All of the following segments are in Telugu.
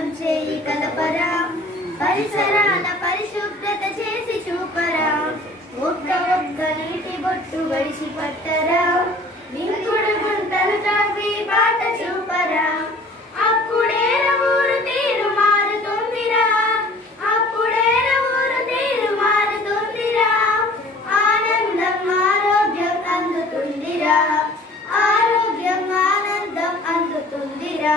కోసం చేయి కలపరా, పరిసరాల పరిశుభ్రత చేసి చూపరా, ఒక్క నీటి బొట్టు వడిసి పట్టరా, నింకుడు గుంతలు త్రవ్వి బాట చూపరా, అప్పుడే ఊరు తీరు మారుతుందిరా, అప్పుడే ఊరు తీరు మారుతుందిరా, ఆనందం ఆరోగ్యం అందుతుందిరా, ఆరోగ్యం ఆనందం అందుతుందిరా,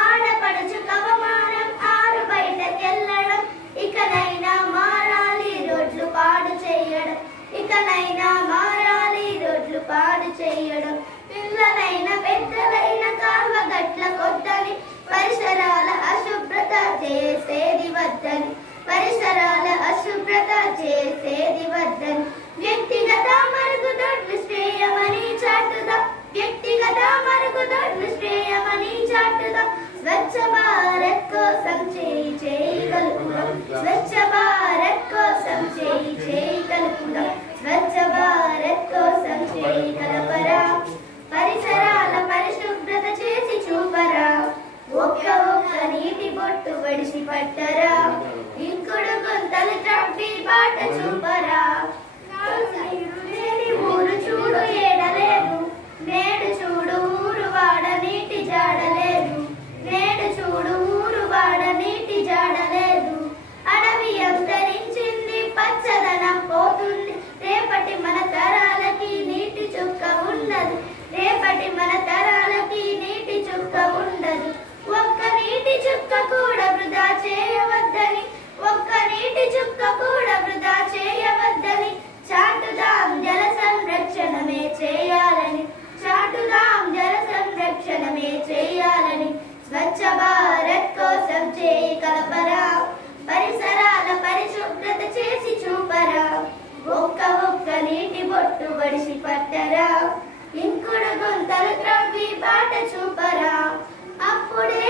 ఆడపడుచు కవమానం ఆరు బయటకెళ్ళడం, ఇకనైనా మారాలి రోడ్లు పాడు చేయడం, ఇకనైనా మారాలి రోడ్లు పాడు చేయడం, పిల్లలైన పెద్దలైన కాల్వ గట్ల కొద్దని, పరిసరాల అశుభ్రత చేసేది వద్దని, పరిసరాల అశుభ్రత చేసేది వద్దని, వ్యక్తిగత మరుగుదొడ్లు శ్రేయమని చాటుదా, వ్యక్తిగత మరుగుదొడ్లు శ్రేయమని చాటుదా, స్వచ్ఛ భారత్ కోసం చేయి చేయి కలుపుదాం, స్వచ్ఛ భారత్ కోసం చేయి చేయి కలుపుదాం, స్వచ్ఛ భారత్ కోసం చేయి కలపరా, పరిసరాల పరిశుభ్రత చేసి చూపరా, ఒక్క నీటి బొట్టు వడిసి పట్టరా, ఇంకుడు గుంతలు త్రవ్వి బాట చూపరా, ఊరు చూడు ఏడలేదు, నేడు చూడు ఊరు వాడ నీటి జాడలేదు, నేడు చూడు ఊరు వాడ నీటి జాడలేదు, అడవి అంతరించింది పచ్చదనం పోతుంది, రేపటి మన తరాలకి నీటి చుక్క ఉండదు, రేపటి మన తరాలకి నీటి చుక్క ఉండదు, ఒక్క నీటి చుక్క కూడా వృధా చేయవద్దని, ఒక్క నీటి చుక్క కూడా వృధా చేయవద్దని, చాటుదాం జల సంరక్షణమే చేయాలని, చాటుదాం జల సంరక్షణమే చేయాలని, స్వచ్ఛ భారత్ కోసం చేయి కలపరా, పరిసరాల పరిశుభ్రత చేసి చూపరా, ఒక్క నీటి బొట్టు వడిసి పట్టరా, ఇంకుడు గుంతలు త్రవ్వి బాట చూపరా, అప్పుడే